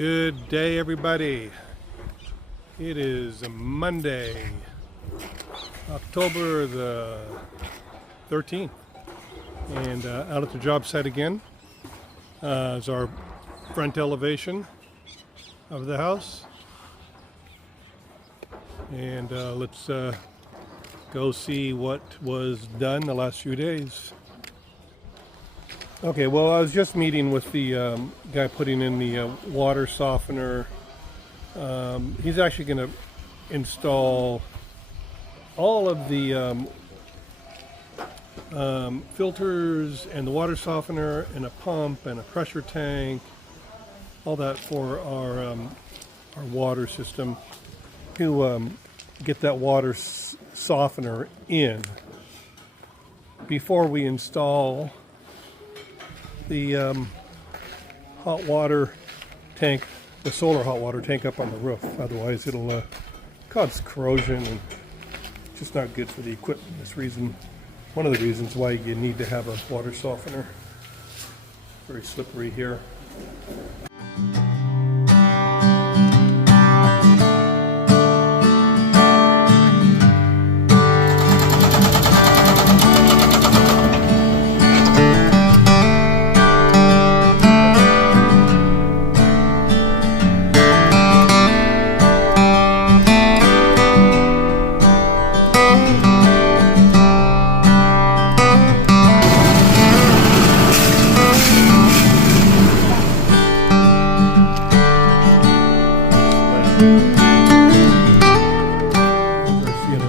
Good day, everybody. It is Monday, October the 13th, and out at the job site again is our front elevation of the house. And let's go see what was done the last few days. Okay, well, I was just meeting with the guy putting in the water softener. He's actually going to install all of the filters and the water softener and a pump and a pressure tank, all that for our water system to get that water softener in before we install the hot water tank, the solar hot water tank up on the roof. Otherwise it'll cause corrosion and just not good for the equipment. This reason, one of the reasons why you need to have a water softener. Very slippery here.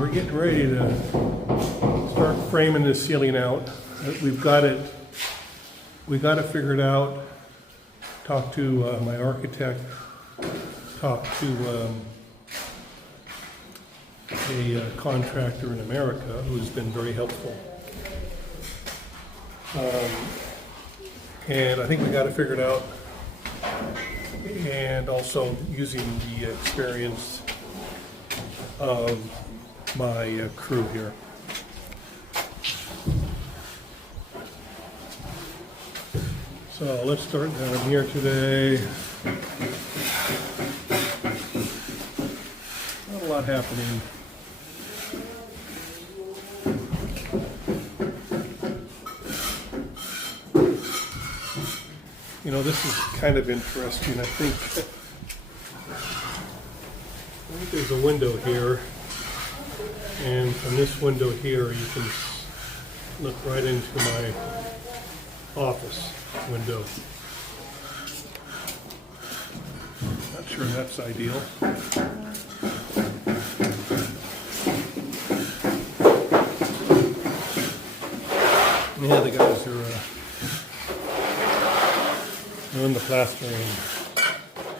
We're getting ready to start framing this ceiling out. We got it figured out. Talked to my architect. Talked to a contractor in America who's been very helpful. And I think we got it figured out. And also using the experience of my crew here. So let's start down here today. Not a lot happening. You know, this is kind of interesting. I think there's a window here, and from this window here you can look right into my office window. Not sure that's ideal. Yeah, the guys are doing the plastering.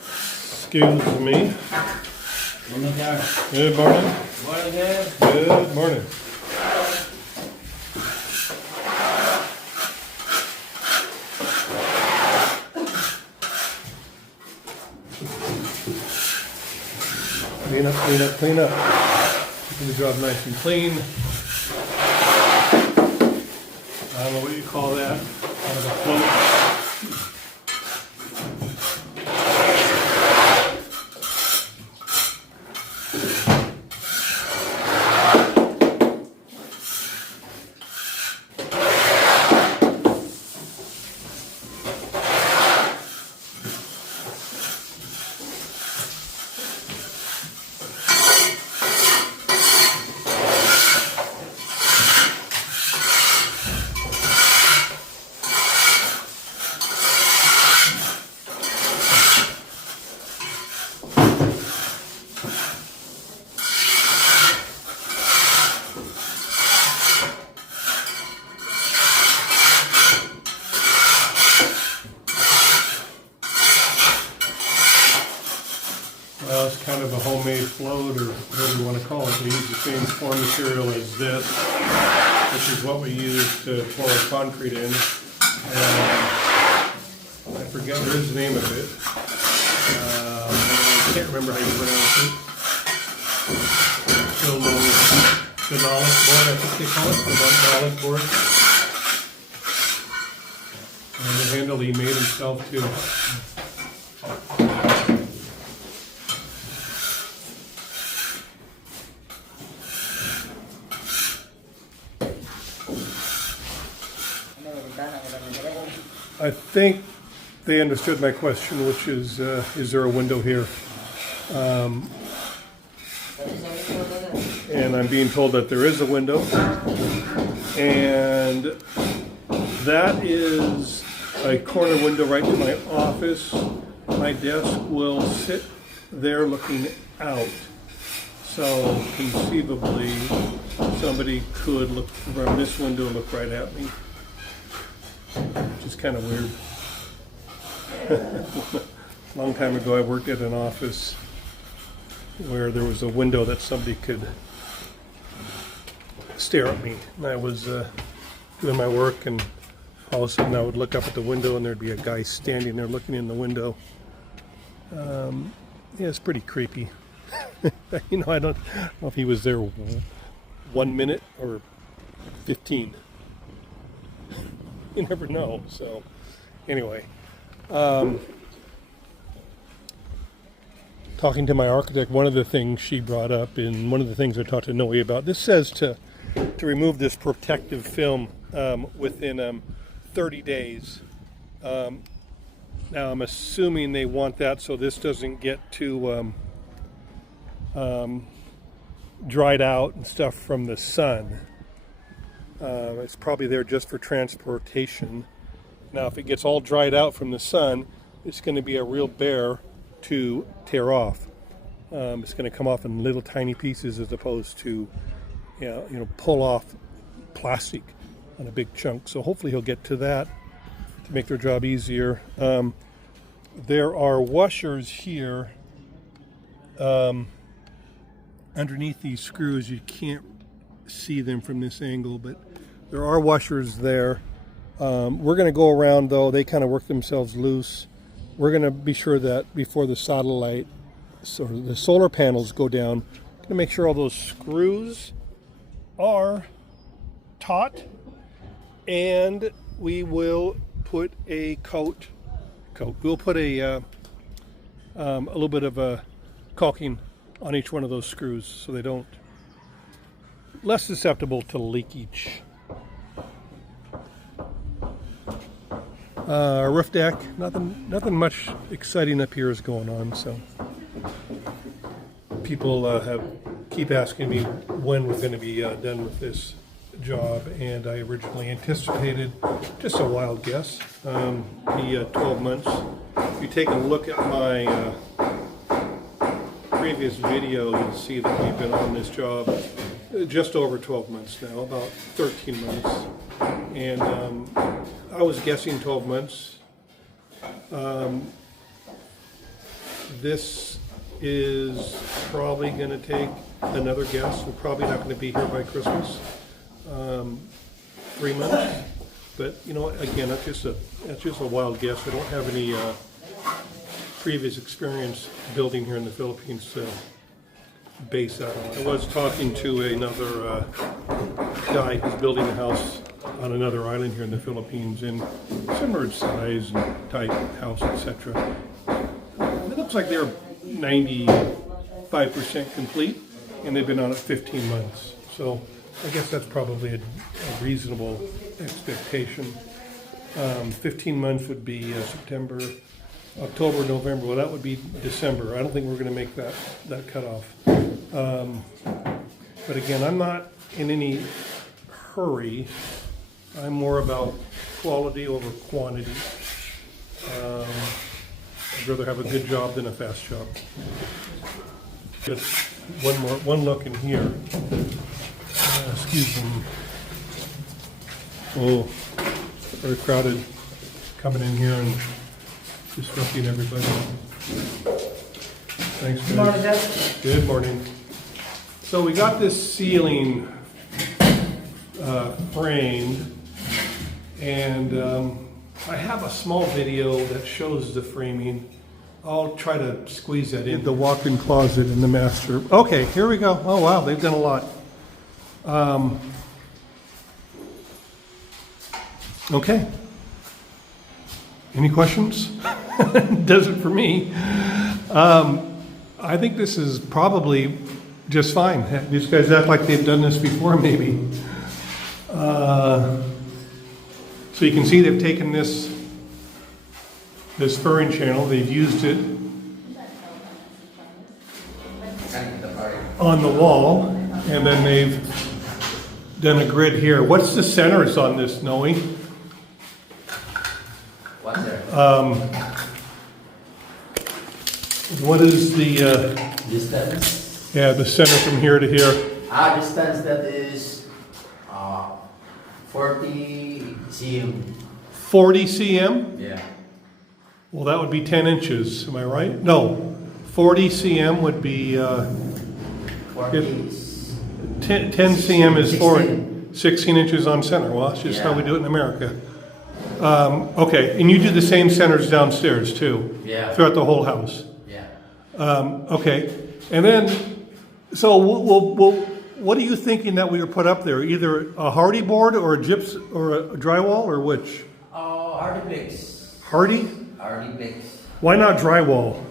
Excuse me. Good morning. Morning, Dad. Good morning. Clean up, clean up, clean up. Keeping the job nice and clean. I don't know what you call that. Kind of a float. Well, it's kind of a homemade float, or whatever you want to call it. We use the same pour material as this, which is what we use to pour our concrete in. I forget, there is the name of it. I can't remember how you pronounce it. Phenolic board, I think they call it. Phenolic board. And the handle he made himself too. think they understood my question, which is there a window here? And I'm being told that there is a window, and that is a corner window right to my office. My desk will sit there looking out, so conceivably somebody could look from this window and look right at me, which is kind of weird. A long time ago I worked at an office where there was a window that somebody could stare at me. And I was doing my work, and all of a sudden I would look up at the window and there'd be a guy standing there looking in the window. Yeah, it's pretty creepy. You know, I don't know if he was there 1 minute or 15. You never know. So anyway, talking to my architect, one of the things she brought up, and one of the things I talked to Noe about, this says to remove this protective film within 30 days. Now I'm assuming they want that so this doesn't get too dried out and stuff from the sun. It's probably there just for transportation. Now if it gets all dried out from the sun, it's going to be a real bear to tear off. It's going to come off in little tiny pieces as opposed to pull off plastic on a big chunk. So hopefully he'll get to that to make their job easier. There are washers here underneath these screws. You can't see them from this angle, but there are washers there. We're going to go around, though. They kind of work themselves loose. We're going to be sure that before the satellite, so the solar panels go down, going to make sure all those screws are taut, and we will put a coat. We'll put a little bit of a caulking on each one of those screws so they don't, less susceptible to leakage. Roof deck, nothing much exciting up here is going on. So people keep asking me when we're going to be done with this job, and I originally anticipated, just a wild guess, the 12 months. If you take a look at my previous video, you'll see that we've been on this job just over 12 months now, about 13 months. And I was guessing 12 months. This is probably going to take another guess. We're probably not going to be here by Christmas. 3 months. But you know, again, that's just a wild guess. I don't have any previous experience building here in the Philippines to base that on. I was talking to another guy who's building a house on another island here in the Philippines in similar size and type house, etc. It looks like they're 95% complete, and they've been on it 15 months. So I guess that's probably a reasonable expectation. 15 months would be September, October, November. Well, that would be December. I don't think we're going to make that cutoff. But again, I'm not in any hurry. I'm more about quality over quantity. I'd rather have a good job than a fast job. Just one look in here. Excuse me. Oh, very crowded. Coming in here and disrupting everybody. Thanks, guys. Good morning, Jeff. Good morning. So we got this ceiling framed, and I have a small video that shows the framing. I'll try to squeeze that in. The walk-in closet in the master. Okay, here we go. Oh wow, they've done a lot. Okay. Any questions? Does it for me. I think this is probably just fine. These guys act like they've done this before, maybe. So you can see they've taken this this furring channel. They've used it on the wall, and then they've done a grid here. What's the centers on this, Noe? What's there? What is the Distance? the center from here to here? Distance that is 40 cm. 40 cm? Yeah. Well, that would be 10 inches. Am I right? No, 40 cm would be 40. 10 cm is 16. 16 inches on center. Well, that's just how we Yeah. do it in America. Okay, and you do the same centers downstairs too? Yeah. Throughout the whole house? Yeah. Okay, and then, so what are you thinking that we would put up there? Either a hardy board or a gyps or a drywall, or which? Hardy bricks. Hardy? Hardy bricks. Why not drywall?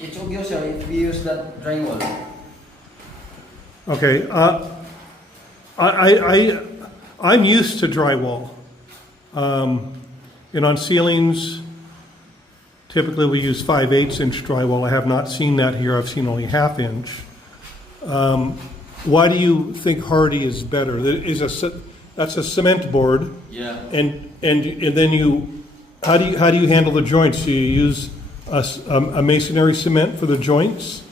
It's okay, sir, if we use that drywall. Okay, I'm used to drywall. And on ceilings, typically we use 5/8 inch drywall. I have not seen that here. I've seen only 1/2 inch. Why do you think hardy is better? That's a cement board, Yeah. and then how do you handle the joints? Do you use a masonry cement for the joints?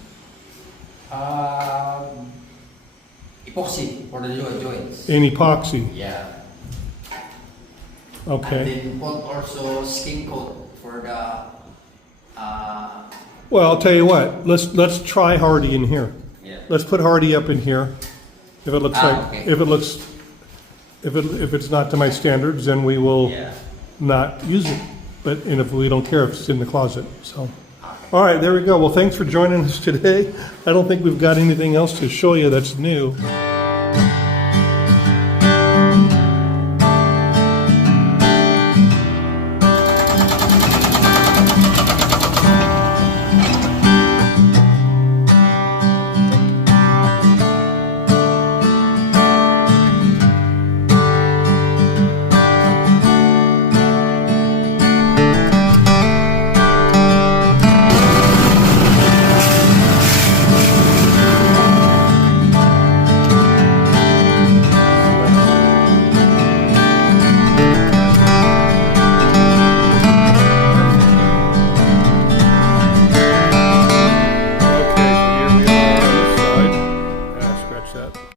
Epoxy for the joints. And epoxy? Yeah. Okay. And then put also skin coat for the. Well, I'll tell you what. Let's try hardy in here. Yeah. Let's put hardy up in here. If it looks okay. if it's not to my standards, then we will Yeah. not use it. And if we don't care if it's in the closet, so. All right, there we go. Well, thanks for joining us today. I don't think we've got anything else to show you that's new.